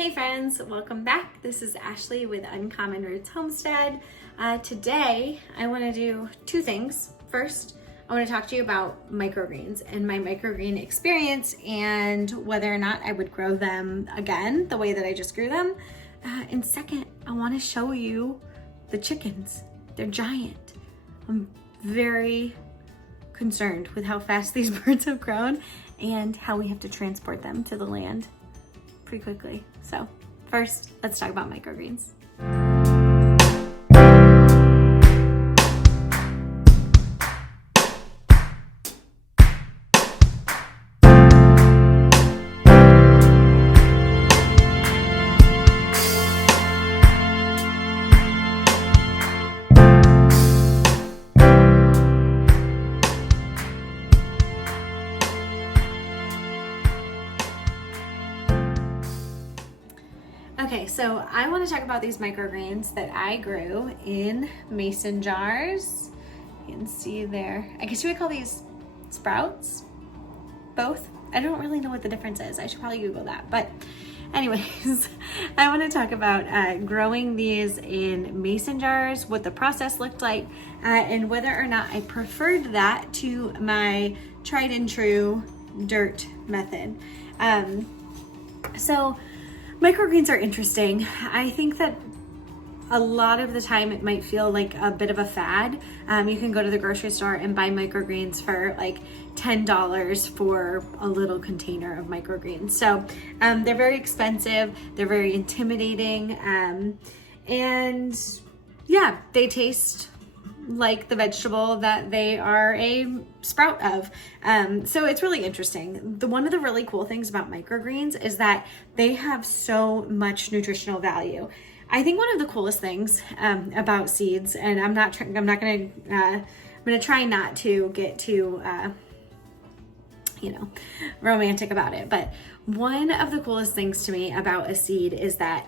Hey friends, welcome back. This is Ashley with Uncommon Roots Homestead. Today I want to do two things. First, I want to talk to you about microgreens and my microgreen experience and whether or not I would grow them again the way that I just grew them. And second, I want to show you the chickens. They're giant. I'm very concerned with how fast these birds have grown and how we have to transport them to the land pretty quickly. So first, let's talk about microgreens. Okay, so I want to talk about these microgreens that I grew in mason jars. You can see there. I guess you would call these sprouts, both. I don't really know what the difference is. I should probably Google that. But anyways, I want to talk about growing these in mason jars, what the process looked like, and whether or not I preferred that to my tried and true dirt method. So microgreens are interesting. I think that a lot of the time it might feel like a bit of a fad. You can go to the grocery store and buy microgreens for like $10 for a little container of microgreens. So they're very expensive, they're very intimidating, and yeah, they taste like the vegetable that they are a sprout of. So it's really interesting. One of the really cool things about microgreens is that they have so much nutritional value. I think one of the coolest things about seeds, and I'm gonna try not to get too romantic about it, but one of the coolest things to me about a seed is that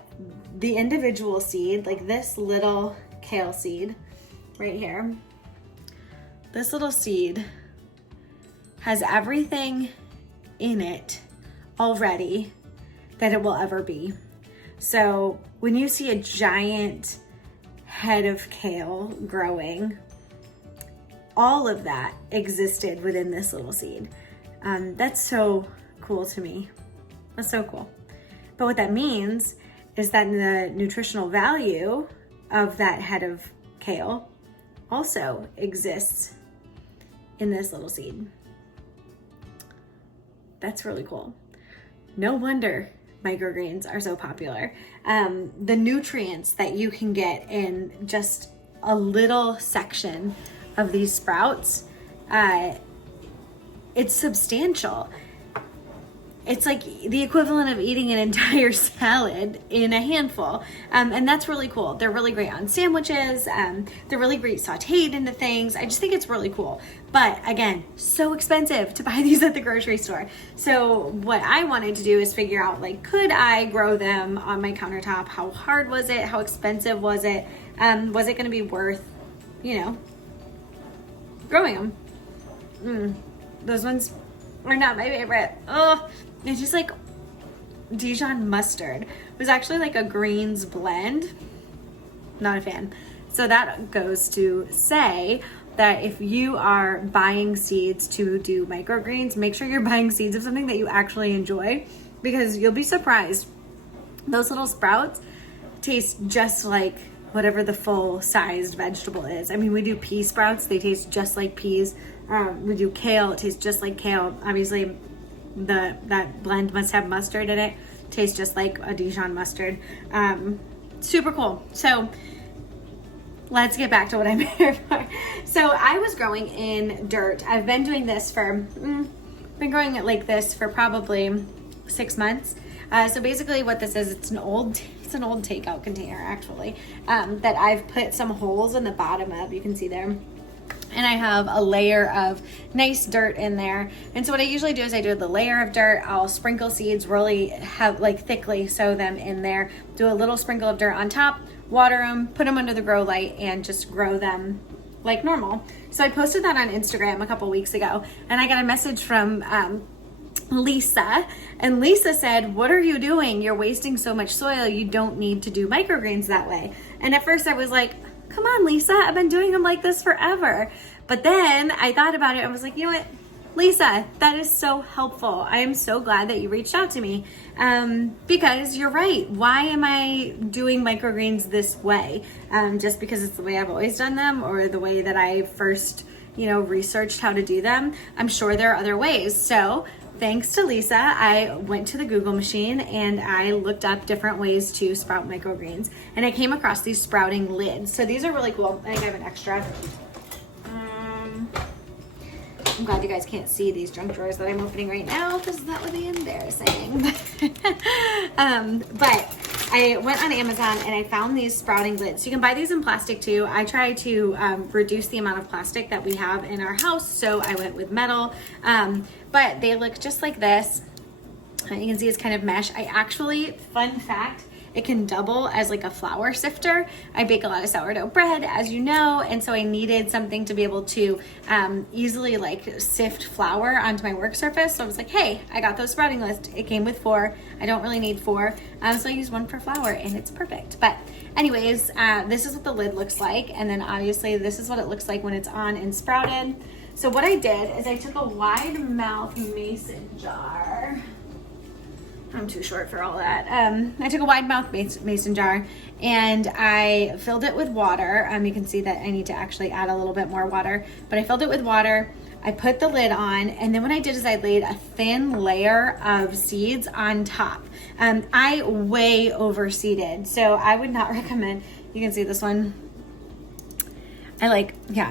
the individual seed, like this little kale seed right here, this little seed has everything in it already that it will ever be. So when you see a giant head of kale growing, all of that existed within this little seed. That's so cool to me. That's so cool. But what that means is that the nutritional value of that head of kale also exists in this little seed. That's really cool. No wonder microgreens are so popular. The nutrients that you can get in just a little section of these sprouts, it's substantial. It's like the equivalent of eating an entire salad in a handful. And that's really cool. They're really great on sandwiches. They're really great sauteed into things. I just think it's really cool. But again, so expensive to buy these at the grocery store. So what I wanted to do is figure out, like, could I grow them on my countertop? How hard was it? How expensive was it? Was it gonna be worth, growing them? Those ones are not my favorite. Oh, it's just like Dijon mustard. It was actually like a greens blend. Not a fan. So that goes to say that if you are buying seeds to do microgreens, make sure you're buying seeds of something that you actually enjoy, because you'll be surprised. Those little sprouts taste just like whatever the full-sized vegetable is. I mean, we do pea sprouts. They taste just like peas. We do kale. It tastes just like kale. Obviously, that blend must have mustard in it. Tastes just like a Dijon mustard. Super cool. So let's get back to what I'm here for. So I was growing in dirt. I've been doing this been growing it like this for probably 6 months. So basically what this is, it's an old takeout container actually, that I've put some holes in the bottom of, you can see there. And I have a layer of nice dirt in there. And so what I usually do is I do the layer of dirt, I'll sprinkle seeds, really thickly sow them in there, do a little sprinkle of dirt on top, water them, put them under the grow light, and just grow them like normal. So I posted that on Instagram a couple weeks ago, and I got a message from Lisa, and Lisa said, what are you doing? You're wasting so much soil. You don't need to do microgreens that way. And at first I was like, come on, Lisa, I've been doing them like this forever. But then I thought about it and was like, you know what, Lisa, that is so helpful. I am so glad that you reached out to me, because you're right. Why am I doing microgreens this way? Just because it's the way I've always done them, or the way that I first, researched how to do them? I'm sure there are other ways. So thanks to Lisa, I went to the Google machine and I looked up different ways to sprout microgreens, and I came across these sprouting lids. So these are really cool. I think I have an extra. I'm glad you guys can't see these junk drawers that I'm opening right now, because that would be embarrassing. But I went on Amazon and I found these sprouting lids. You can buy these in plastic too. I try to reduce the amount of plastic that we have in our house, so I went with metal. But they look just like this. You can see it's kind of mesh. I actually, fun fact, it can double as like a flour sifter. I bake a lot of sourdough bread, as you know, and so I needed something to be able to easily like sift flour onto my work surface. So I was like, hey, I got those sprouting lids. It came with 4. I don't really need 4. So I use 1 for flour and it's perfect. But anyways, this is what the lid looks like. And then obviously this is what it looks like when it's on and sprouted. So what I did is I took a wide mouth mason jar. I'm too short for all that. I took a wide mouth mason jar and I filled it with water. You can see that I need to actually add a little bit more water, but I filled it with water. I put the lid on, and then what I did is I laid a thin layer of seeds on top. I way overseeded, so I would not recommend. You can see this one.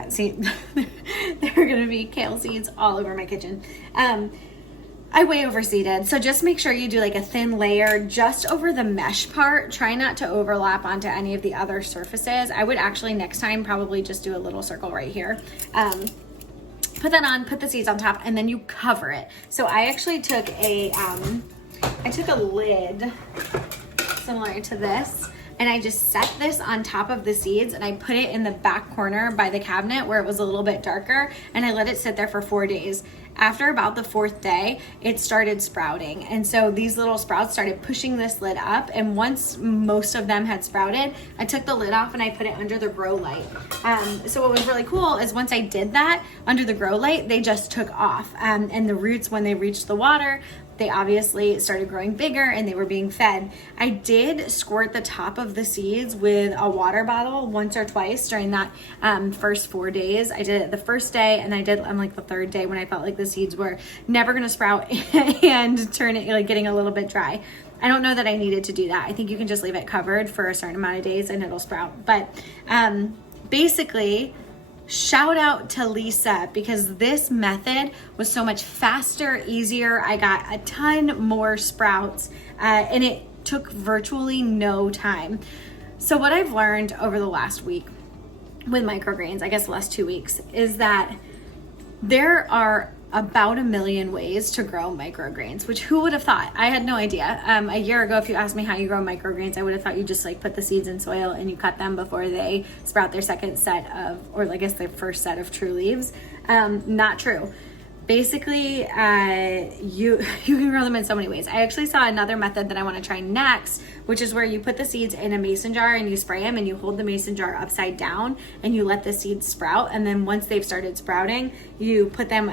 See, there are gonna be kale seeds all over my kitchen. I way overseeded, so just make sure you do like a thin layer just over the mesh part. Try not to overlap onto any of the other surfaces. I would actually next time probably just do a little circle right here. Put that on, put the seeds on top, and then you cover it. So I actually took a lid similar to this, and I just set this on top of the seeds, and I put it in the back corner by the cabinet where it was a little bit darker, and I let it sit there for 4 days. After about the 4th day, it started sprouting. And so these little sprouts started pushing this lid up. And once most of them had sprouted, I took the lid off and I put it under the grow light. So what was really cool is once I did that under the grow light, they just took off. And the roots, when they reached the water, they obviously started growing bigger and they were being fed. I did squirt the top of the seeds with a water bottle once or twice during that first 4 days. I did it the first day, and I did on like the 3rd day when I felt like the seeds were never going to sprout and turn it like getting a little bit dry. I don't know that I needed to do that. I think you can just leave it covered for a certain amount of days and it'll sprout. But basically, shout out to Lisa, because this method was so much faster, easier. I got a ton more sprouts, and it took virtually no time. So what I've learned over the last week with microgreens, I guess the last 2 weeks, is that there are about 1 million ways to grow microgreens, which who would have thought? I had no idea. A year ago, if you asked me how you grow microgreens, I would have thought you just like put the seeds in soil and you cut them before they sprout their second set of, or I guess their first set of true leaves. Not true. Basically, you can grow them in so many ways. I actually saw another method that I want to try next, which is where you put the seeds in a mason jar and you spray them, and you hold the mason jar upside down and you let the seeds sprout. And then once they've started sprouting, you put them,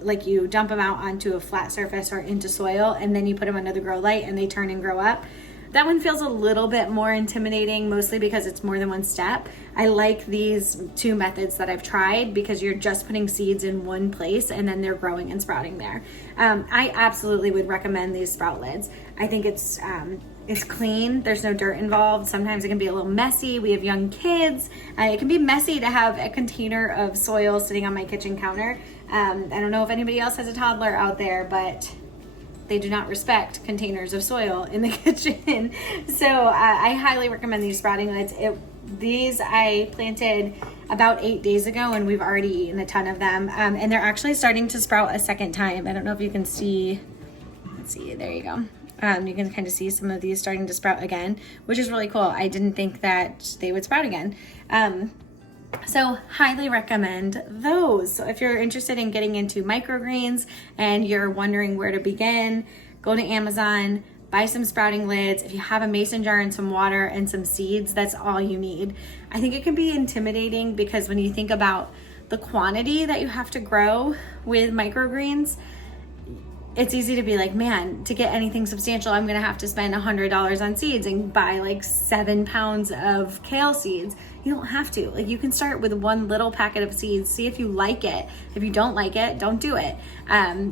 like you dump them out onto a flat surface or into soil, and then you put them under the grow light and they turn and grow up. That one feels a little bit more intimidating, mostly because it's more than one step. I like these 2 methods that I've tried because you're just putting seeds in one place and then they're growing and sprouting there. I absolutely would recommend these sprout lids. I think it's clean. There's no dirt involved. Sometimes it can be a little messy. We have young kids. It can be messy to have a container of soil sitting on my kitchen counter. I don't know if anybody else has a toddler out there, but they do not respect containers of soil in the kitchen. So I highly recommend these sprouting lids. These I planted about 8 days ago, and we've already eaten a ton of them. And they're actually starting to sprout a second time. I don't know if you can see. Let's see, there you go. You can kind of see some of these starting to sprout again, which is really cool. I didn't think that they would sprout again. So highly recommend those. So if you're interested in getting into microgreens and you're wondering where to begin, go to Amazon, buy some sprouting lids. If you have a mason jar and some water and some seeds, that's all you need. I think it can be intimidating because when you think about the quantity that you have to grow with microgreens, it's easy to be like, man, to get anything substantial, I'm gonna have to spend $100 on seeds and buy like 7 pounds of kale seeds. You don't have to. Like, you can start with one little packet of seeds, see if you like it. If you don't like it, don't do it.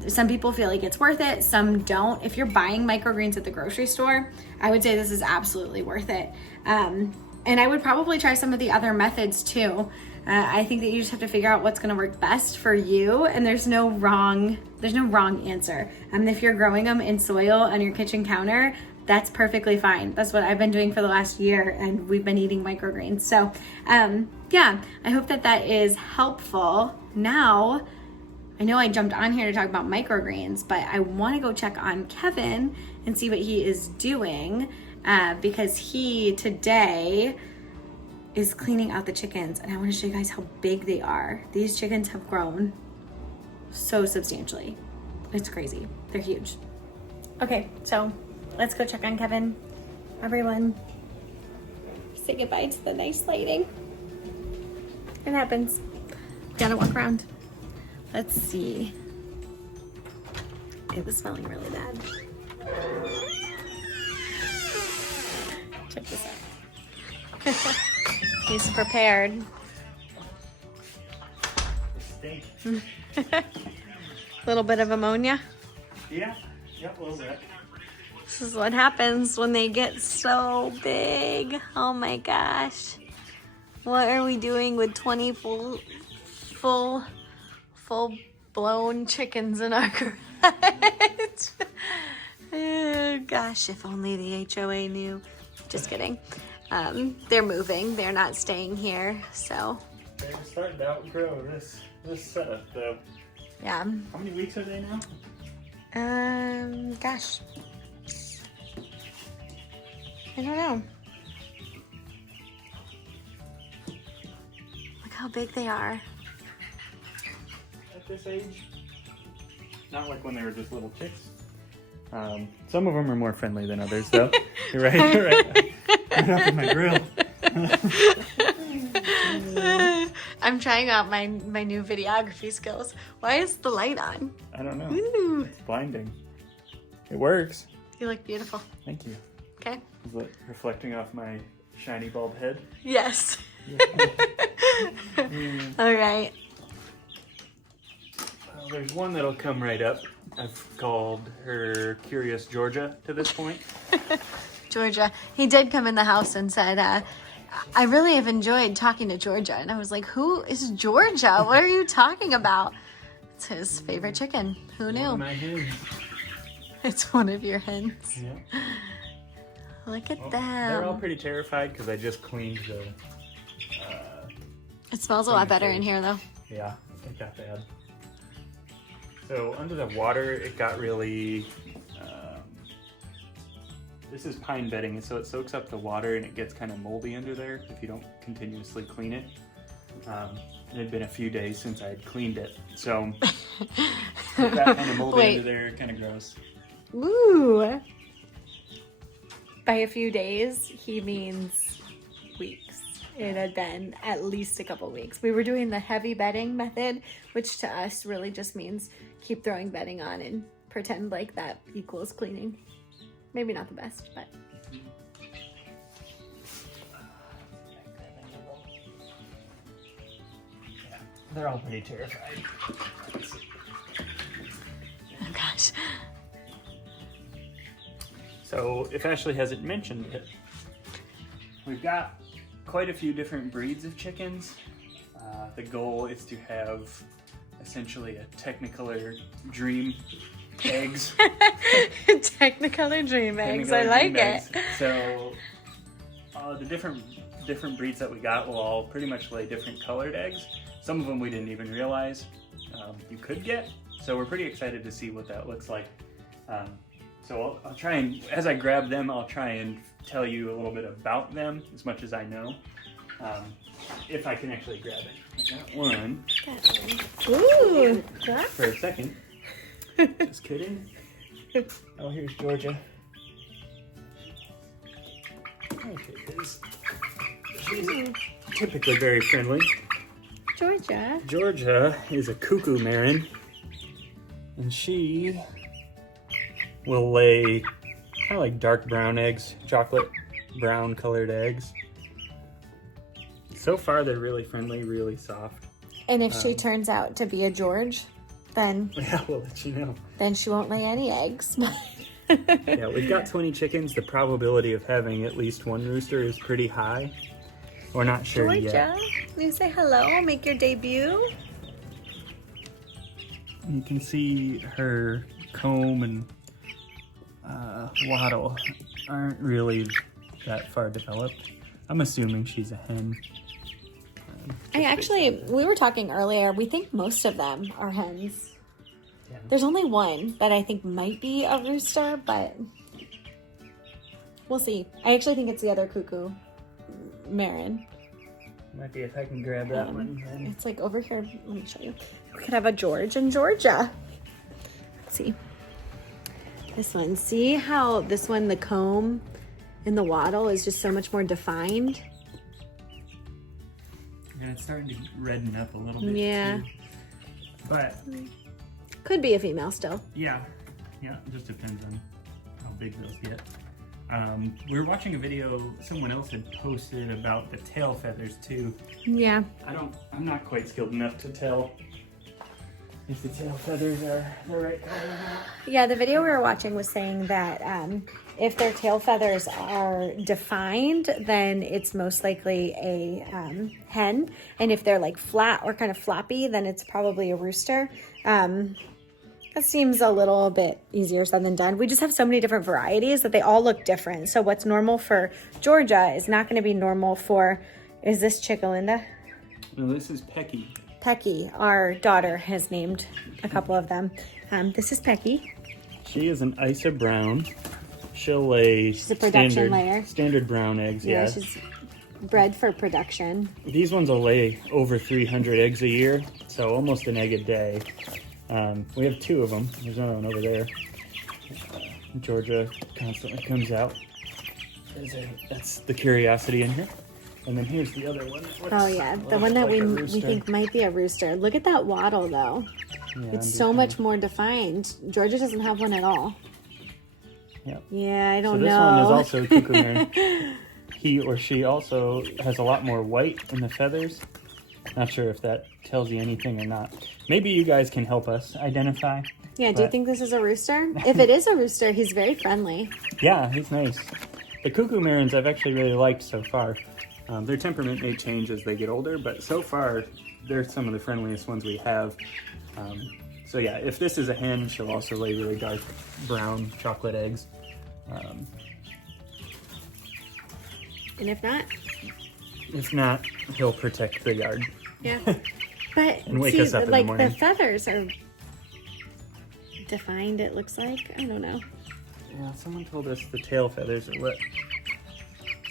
Some people feel like it's worth it, some don't. If you're buying microgreens at the grocery store, I would say this is absolutely worth it. And I would probably try some of the other methods too. I think that you just have to figure out what's going to work best for you, and there's no wrong answer. If you're growing them in soil on your kitchen counter, that's perfectly fine. That's what I've been doing for the last year, and we've been eating microgreens. So, yeah, I hope that is helpful. Now, I know I jumped on here to talk about microgreens, but I want to go check on Kevin and see what he is doing, because he today is cleaning out the chickens, and I want to show you guys how big they are. These chickens have grown so substantially. It's crazy. They're huge. Okay, so let's go check on Kevin. Everyone, say goodbye to the nice lighting. It happens. Gotta walk around. Let's see. It was smelling really bad. Check this out. He's prepared. Little bit of ammonia. Yeah, a little bit. This is what happens when they get so big. Oh my gosh. What are we doing with 20 full blown chickens in our garage? Oh, gosh, if only the HOA knew. Just kidding. They're moving. They're not staying here, so. They're starting to outgrow this setup, though. Yeah. How many weeks are they now? Gosh. I don't know. Look how big they are. At this age? Not like when they were just little chicks. Some of them are more friendly than others, though. You're right. Right up in my grill. I'm trying out my new videography skills. Why is the light on? I don't know. Ooh. It's blinding. It works. You look beautiful. Thank you. Okay. Is it reflecting off my shiny bald head? Yes. All right. Well, there's one that'll come right up. I've called her Curious Georgia to this point. Georgia. He did come in the house and said, I really have enjoyed talking to Georgia. And I was like, who is Georgia? What are you talking about? It's his favorite chicken. Who knew? One of my hens. It's one of your hens. Yeah. Look at them. They're all pretty terrified because I just cleaned the... It smells a lot better in here, though. Yeah, it got bad. So under the water, it got really... this is pine bedding, so it soaks up the water and it gets kind of moldy under there if you don't continuously clean it. It had been a few days since I had cleaned it, so with that kind of moldy under there, kind of gross. Ooh. By a few days, he means weeks. It had been at least a couple weeks. We were doing the heavy bedding method, which to us really just means keep throwing bedding on and pretend like that equals cleaning. Maybe not the best, but. They're all pretty terrified. Oh gosh. So if Ashley hasn't mentioned it, we've got quite a few different breeds of chickens. The goal is to have essentially a Technicolor dream eggs. Technicolor dream eggs. I like it. So the different breeds that we got will all pretty much lay different colored eggs. Some of them we didn't even realize you could get. So we're pretty excited to see what that looks like. So I'll try and, as I grab them, I'll try and tell you a little bit about them as much as I know. If I can actually grab it. I got one. Ooh. For a second. Just kidding. Oh, here's Georgia. Okay, she's typically very friendly. Georgia. Georgia is a cuckoo marin, and she will lay kind of like dark brown eggs, chocolate brown colored eggs. So far, they're really friendly, really soft. And if she turns out to be a George, then yeah, we'll let you know. Then she won't lay any eggs. Yeah, we've got 20 chickens. The probability of having at least one rooster is pretty high. We're not sure Georgia, yet. will you say hello? Make your debut. You can see her comb and wattle aren't really that far developed. I'm assuming she's a hen. We were talking earlier, we think most of them are hens. Yeah. There's only one that I think might be a rooster, but we'll see. I actually think it's the other cuckoo, Marin. Might be if I can grab that one. Then. It's like over here. Let me show you. We could have a George and Georgia. Let's see. This one. See how this one, the comb and the wattle is just so much more defined? And it's starting to redden up a little bit. Yeah. Too. But could be a female still. Yeah, it just depends on how big those get. We were watching a video someone else had posted about the tail feathers too. Yeah. I'm not quite skilled enough to tell if the tail feathers are the right color or not. Yeah, the video we were watching was saying that if their tail feathers are defined, then it's most likely a hen. And if they're like flat or kind of floppy, then it's probably a rooster. That seems a little bit easier said than done. We just have so many different varieties that they all look different. So what's normal for Georgia is not going to be normal for, is this Chickalinda? No, this is Pecky. Pecky, our daughter has named a couple of them. This is Pecky. She is an Isa brown. She'll lay She's a production layer. Standard brown eggs, yeah. She's bred for production. These ones will lay over 300 eggs a year, so almost an egg a day. We have two of them. There's another one over there. Georgia constantly comes out. That's the curiosity in here. And then here's the other one. Oh yeah, the one that we think might be a rooster. Look at that wattle though. Yeah, it's so much more defined. Georgia doesn't have one at all. Yep. Yeah, I don't know. So this one is also cuckoo marin. He or she also has a lot more white in the feathers. Not sure if that tells you anything or not. Maybe you guys can help us identify. Yeah, do you think this is a rooster? If it is a rooster, he's very friendly. Yeah, he's nice. The cuckoo marins I've actually really liked so far. Their temperament may change as they get older, but so far they're some of the friendliest ones we have. So yeah, if this is a hen, she'll also lay really dark brown chocolate eggs. And if not? If not, he'll protect the yard. Yeah. But and wake us up in the morning. The feathers are defined, it looks like. I don't know. Well, someone told us the tail feathers are what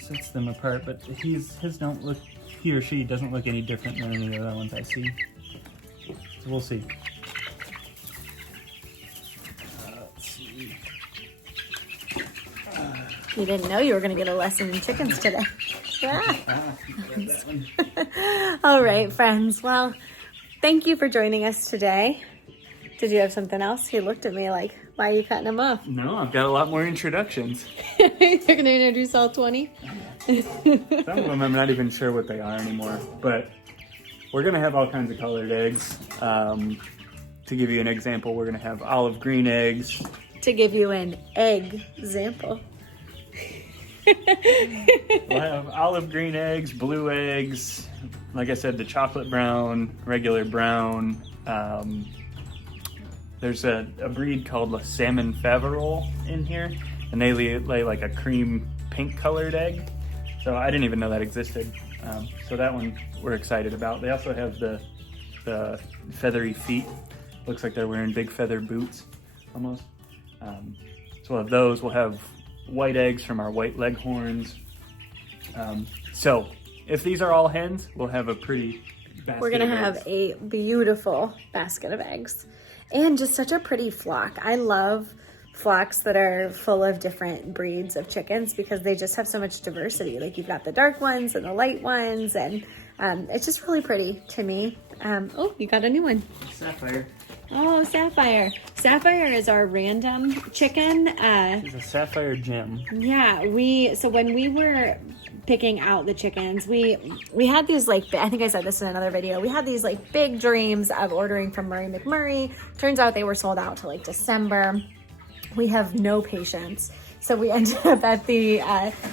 sets them apart, but he or she doesn't look any different than any of the other ones I see. So we'll see. Let's see. You didn't know you were going to get a lesson in chickens today. Yeah. All right, friends. Well, thank you for joining us today. Did you have something else? He looked at me like, why are you cutting him off? No, I've got a lot more introductions. You're going to introduce all 20? Some of them I'm not even sure what they are anymore, but we're going to have all kinds of colored eggs. To give you an example, we're going to have olive green eggs. To give you an egg example. We'll have olive green eggs, blue eggs, like I said, the chocolate brown, regular brown. There's a breed called a salmon faverol in here, and they lay like a cream pink colored egg. So I didn't even know that existed. So that one we're excited about. They also have the feathery feet. Looks like they're wearing big feather boots almost. So we'll have those. We'll have white eggs from our white leghorns. So if these are all hens, we'll have a pretty basket. We're gonna of have eggs. a beautiful basket of eggs and just such a pretty flock. I love flocks that are full of different breeds of chickens because they just have so much diversity. Like you've got the dark ones and the light ones, and it's just really pretty to me. Oh, you got a new one. Sapphire. Oh, Sapphire. Sapphire is our random chicken. She's a sapphire gem. Yeah, so when we were picking out the chickens, we had these like, I think I said this in another video, we had these like big dreams of ordering from Murray McMurray. Turns out they were sold out till like December. We have no patience. So we ended up at the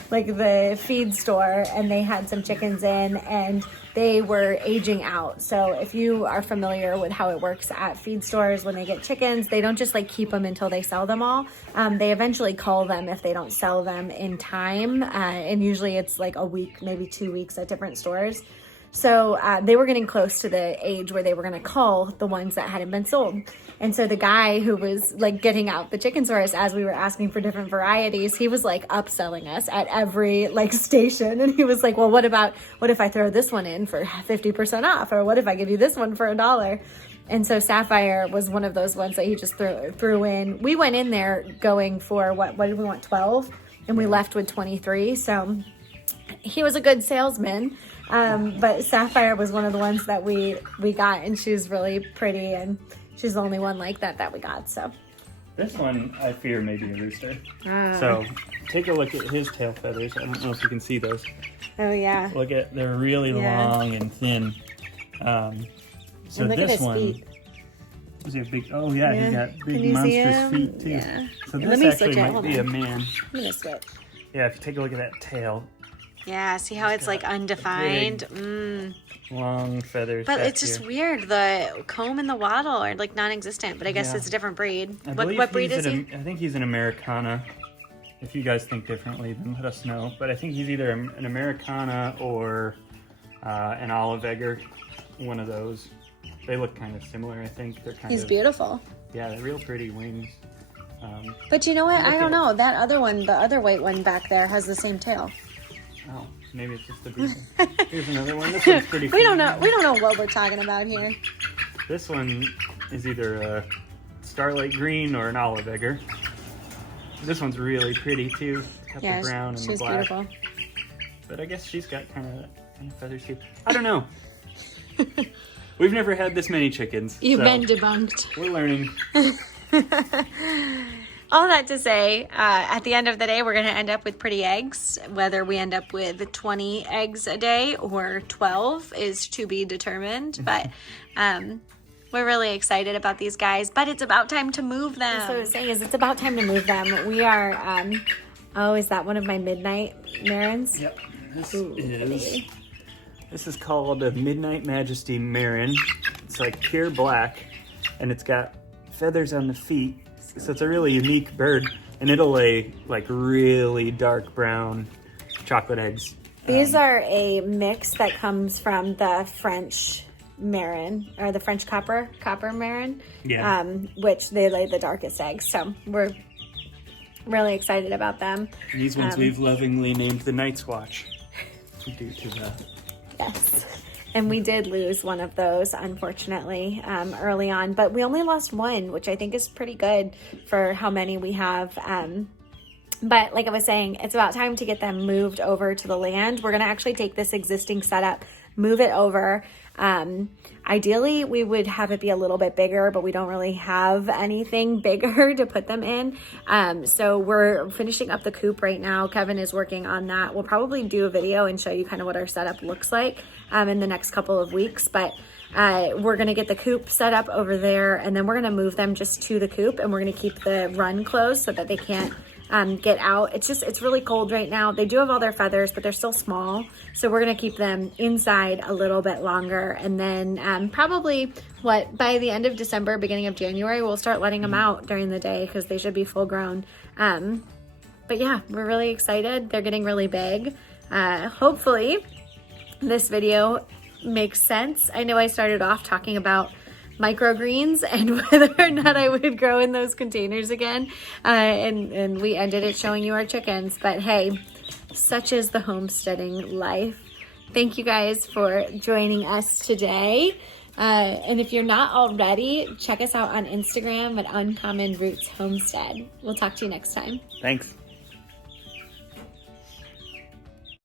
the feed store, and they had some chickens in, and they were aging out. So if you are familiar with how it works at feed stores, when they get chickens, they don't just like keep them until they sell them all. They eventually cull them if they don't sell them in time. And usually it's like a week, maybe 2 weeks at different stores. So they were getting close to the age where they were going to cull the ones that hadn't been sold. And so the guy who was like getting out the chickens for us as we were asking for different varieties, he was like upselling us at every like station. And he was like, well, what if I throw this one in for 50% off? Or what if I give you this one for $1? And so Sapphire was one of those ones that he just threw in. We went in there going for what did we want? 12, and we left with 23. So he was a good salesman. But Sapphire was one of the ones that we got, and she was really pretty, and she's the only one like that we got. So this one, I fear, may be a rooster. So take a look at his tail feathers. I don't know if you can see those. Oh yeah. They're really long and thin. So and look this at his one, feet. is he a big? Oh yeah, he got Can big you see monstrous him? feet too. Yeah. So Let me this switch actually it. might Hold be a on. man. I'm gonna switch. Yeah, if you take a look at that tail, Yeah, see how it's like undefined? long feathers. But back it's just here. weird. The comb and the wattle are like non-existent, but I guess Yeah. it's a different breed. I What believe breed he's is he? I think he's an Americana. If you guys think differently, then let us know. But I think he's either an Americana or an olive egger, one of those. They look kind of similar, I think. They're kind He's of beautiful. Yeah, they're real pretty wings. But you know what? I Look don't at- know. That other one, the other white one back there, has the same tail. Oh, maybe it's just the breed. Here's another one. This one's pretty. We don't know. We don't know what we're talking about here. This one is either a starlight green or an olive egger. This one's really pretty too. It's got Yeah, the brown and the she's black. beautiful. But I guess she's got kind of feathers too. I don't know. We've never had this many chickens. You've so been debunked. We're learning. All that to say, at the end of the day, we're going to end up with pretty eggs. Whether we end up with 20 eggs a day or 12 is to be determined. But we're really excited about these guys. But it's about time to move them. That's what I was saying is it's about time to move them. We are, is that one of my midnight Marins? Yep. This is called a Midnight Majesty Marin. It's like pure black, and it's got feathers on the feet. So it's a really unique bird, and it'll lay like really dark brown chocolate eggs. These are a mix that comes from the French Marin, or the French copper Marin, which they lay the darkest eggs. So we're really excited about them. These ones we've lovingly named the Night's Watch due to the... Yes. And we did lose one of those, unfortunately, early on. But we only lost one, which I think is pretty good for how many we have. But like I was saying, it's about time to get them moved over to the land. We're going to actually take this existing setup, move it over. Ideally, we would have it be a little bit bigger, but we don't really have anything bigger to put them in. So we're finishing up the coop right now. Kevin is working on that. We'll probably do a video and show you kind of what our setup looks like in the next couple of weeks. But we're going to get the coop set up over there, and then we're going to move them just to the coop, and we're going to keep the run closed so that they can't get out. It's really cold right now. They do have all their feathers, but they're still small. So we're going to keep them inside a little bit longer. And then probably by the end of December, beginning of January, we'll start letting them out during the day because they should be full grown. But yeah, we're really excited. They're getting really big. Hopefully this video makes sense. I know I started off talking about microgreens and whether or not I would grow in those containers again, and we ended it showing you our chickens. But hey, such is the homesteading life. Thank you guys for joining us today. And if you're not already, check us out on Instagram at Uncommon Roots Homestead. We'll talk to you next time. Thanks.